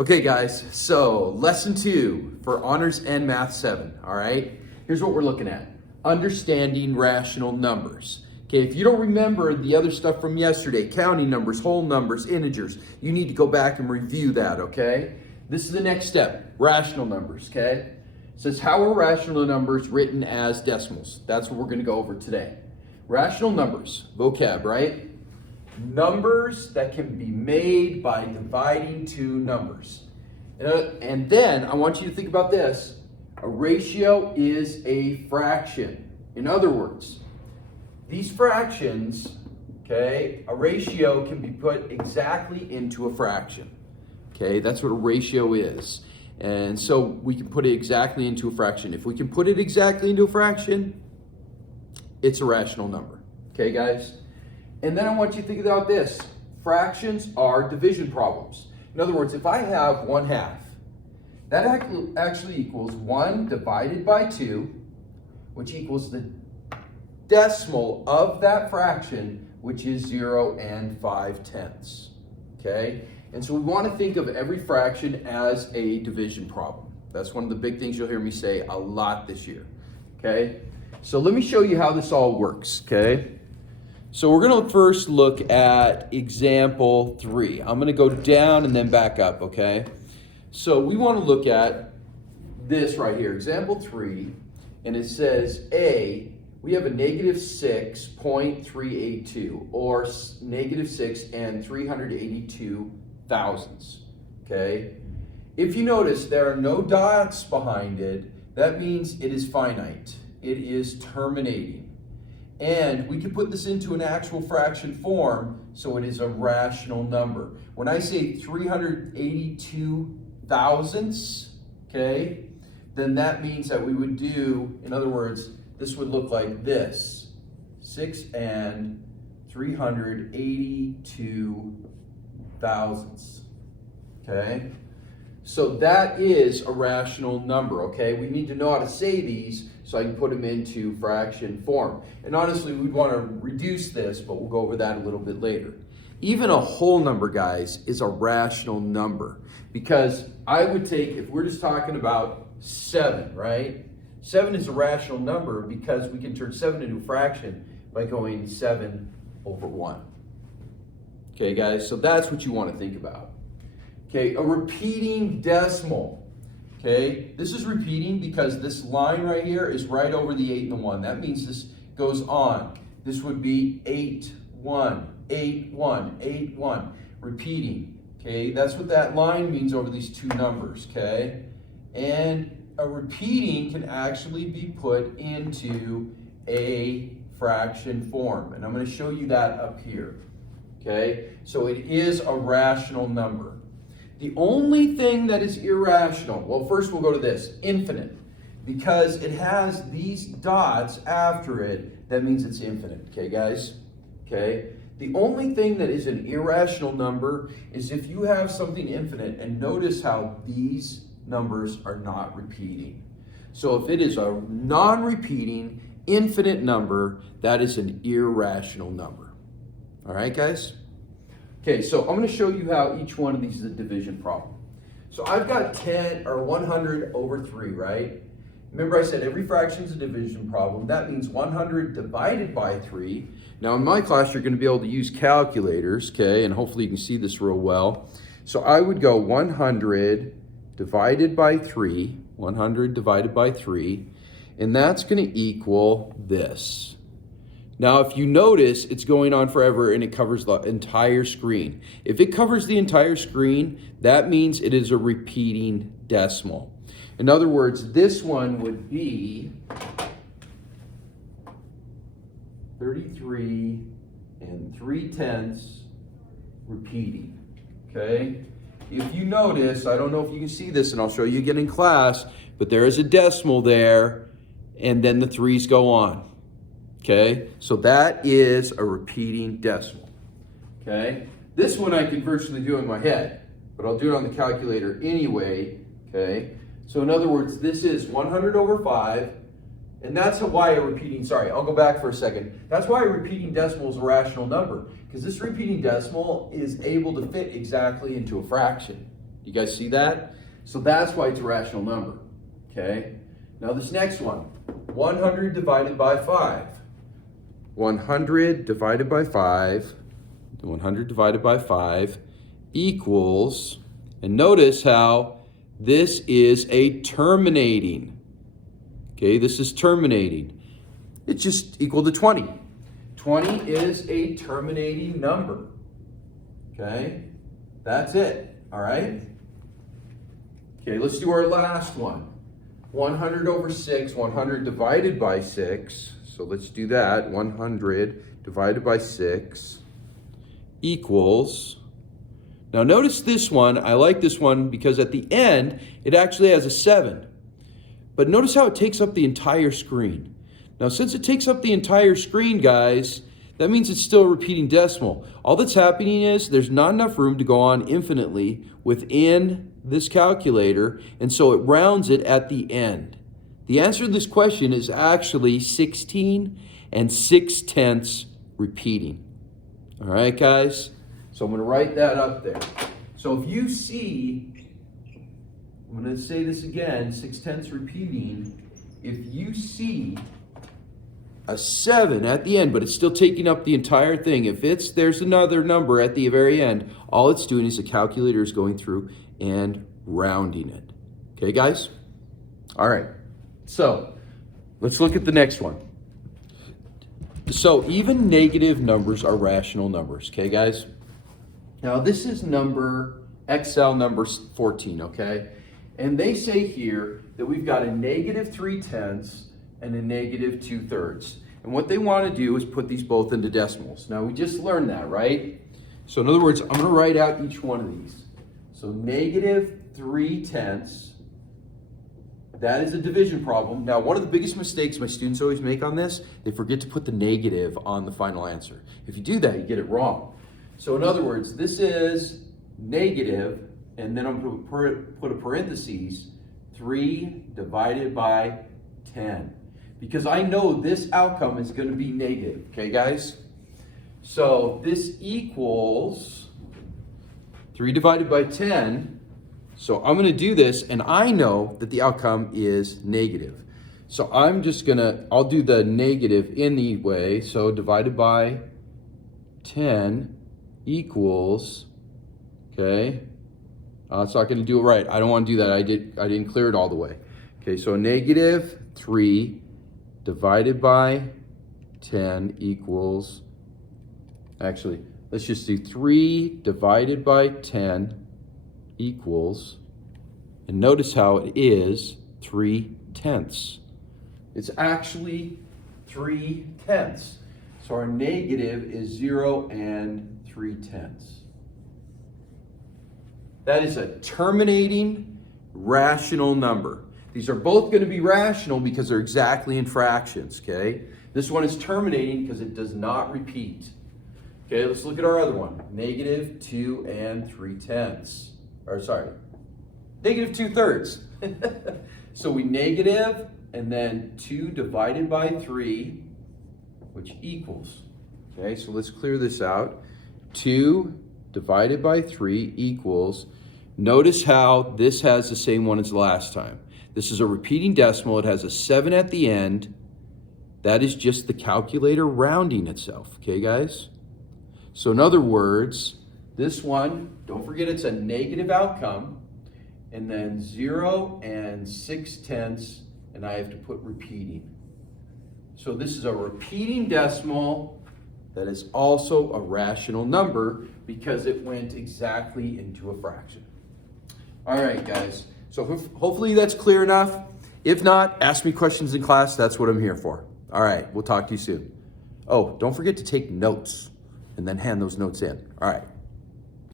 Okay guys, so lesson 2 for honors and math 7, all right? Here's what we're looking at. Understanding rational numbers. Okay, if you don't remember the other stuff from yesterday, counting numbers, whole numbers, integers, you need to go back and review that, okay? This is the next step, rational numbers, okay? It says, how are rational numbers written as decimals? That's what we're gonna go over today. Rational numbers, vocab, right? Numbers that can be made by dividing two numbers. And then I want you to think about this. A ratio is a fraction. In other words, these fractions, okay, a ratio can be put exactly into a fraction. Okay, that's what a ratio is. And so we can put it exactly into a fraction. If we can put it exactly into a fraction, it's a rational number. Okay, guys? And then I want you to think about this. Fractions are division problems. In other words, if I have 1/2, that actually equals 1 divided by 2, which equals the decimal of that fraction, which is 0 and 5/10. Okay? And so we want to think of every fraction as a division problem. That's one of the big things you'll hear me say a lot this year. Okay? So let me show you how this all works. Okay? So we're going to first look at example 3. I'm going to go down and then back up, okay? So we want to look at this right here, example 3, and it says A, we have a negative 6.382, or negative 6 and 382 thousandths, okay? If you notice, there are no dots behind it. That means it is finite. It is terminating. And we can put this into an actual fraction form, so it is a rational number. When I say 382 thousandths, okay, then that means that we would do, in other words, this would look like this. 6 and 382 thousandths, okay? So that is a rational number, okay? We need to know how to say these so I can put them into fraction form. And honestly, we'd want to reduce this, but we'll go over that a little bit later. Even a whole number, guys, is a rational number. Because I would take, if we're just talking about 7, right? 7 is a rational number because we can turn 7 into a fraction by going 7 over 1. Okay, guys, so that's what you want to think about. Okay, a repeating decimal. Okay, this is repeating because this line right here is right over the 8 and the 1. That means this goes on. This would be 8, 1, 8, 1, 8, 1. Repeating. Okay, that's what that line means over these two numbers. Okay, and a repeating can actually be put into a fraction form. And I'm going to show you that up here. Okay, so it is a rational number. The only thing that is irrational, well, first we'll go to this, infinite. Because it has these dots after it, that means it's infinite, okay, guys? Okay? The only thing that is an irrational number is if you have something infinite, and notice how these numbers are not repeating. So if it is a non-repeating, infinite number, that is an irrational number. All right, guys? Okay, so I'm going to show you how each one of these is a division problem. So I've got 10 or 100 over 3, right? Remember I said every fraction is a division problem. That means 100 divided by 3. Now in my class you're going to be able to use calculators, okay? And hopefully you can see this real well. So I would go 100 divided by 3, 100 divided by 3, and that's going to equal this. Now, if you notice, it's going on forever and it covers the entire screen. If it covers the entire screen, that means it is a repeating decimal. In other words, this one would be 33 and 3/10 repeating, okay? If you notice, I don't know if you can see this, and I'll show you again in class, but there is a decimal there, and then the 3's go on. Okay, so that is a repeating decimal. Okay, this one I can virtually do in my head, but I'll do it on the calculator anyway. Okay, so in other words, this is 100 over 5, and that's why a repeating, sorry, I'll go back for a second. That's why a repeating decimal is a rational number, because this repeating decimal is able to fit exactly into a fraction. You guys see that? So that's why it's a rational number, okay? Now this next one, 100 divided by 5. 100 divided by 5, 100 divided by 5 equals, and notice how this is a terminating. Okay, this is terminating. It's just equal to 20. 20 is a terminating number. Okay, that's it, all right? Okay, let's do our last one. 100 over 6, 100 divided by 6. So let's do that. 100 divided by 6 equals, now notice this one, I like this one because at the end, it actually has a 7. But notice how it takes up the entire screen. Now since it takes up the entire screen, guys, that means it's still a repeating decimal. All that's happening is there's not enough room to go on infinitely within this calculator, and so it rounds it at the end. The answer to this question is actually 16 and 6/10 repeating. All right, guys? So I'm going to write that up there. So if you see, I'm going to say this again, 6/10 repeating, if you see a 7 at the end, but it's still taking up the entire thing, if there's another number at the very end, all it's doing is the calculator is going through and rounding it. Okay, guys? All right. So let's look at the next one. So even negative numbers are rational numbers. Okay, guys? Now this is Excel number 14, okay? And they say here that we've got a negative 3/10 and a negative 2/3. And what they want to do is put these both into decimals. Now we just learned that, right? So in other words, I'm going to write out each one of these. So negative 3/10, that is a division problem. Now one of the biggest mistakes my students always make on this, they forget to put the negative on the final answer. If you do that, you get it wrong. So in other words, this is negative, and then I'm going to put a parentheses, 3 divided by 10. Because I know this outcome is going to be negative, okay guys? So this equals 3 divided by 10. So I'm going to do this, and I know that the outcome is negative. So I'll do the negative anyway. So divided by 10 equals, okay, it's not going to do it right. I don't want to do that. I didn't clear it all the way. Okay, so negative 3 divided by 10 equals, actually, let's just do 3 divided by 10 equals, and notice how it is 3/10. It's actually 3/10. So our negative is 0 and 3/10. That is a terminating rational number. These are both going to be rational because they're exactly in fractions, okay? This one is terminating because it does not repeat. Okay, let's look at our other one. Negative 2 and 3/10. Or sorry, negative 2/3. So we negative and then 2 divided by 3, which equals. Okay, so let's clear this out. 2 divided by 3 equals, notice how this has the same one as last time. This is a repeating decimal. It has a 7 at the end. That is just the calculator rounding itself. Okay, guys? So in other words, this one, don't forget it's a negative outcome. And then 0 and 6/10, and I have to put repeating. So this is a repeating decimal that is also a rational number because it went exactly into a fraction. All right, guys. So hopefully that's clear enough. If not, ask me questions in class. That's what I'm here for. All right, we'll talk to you soon. Oh, don't forget to take notes and then hand those notes in. All right.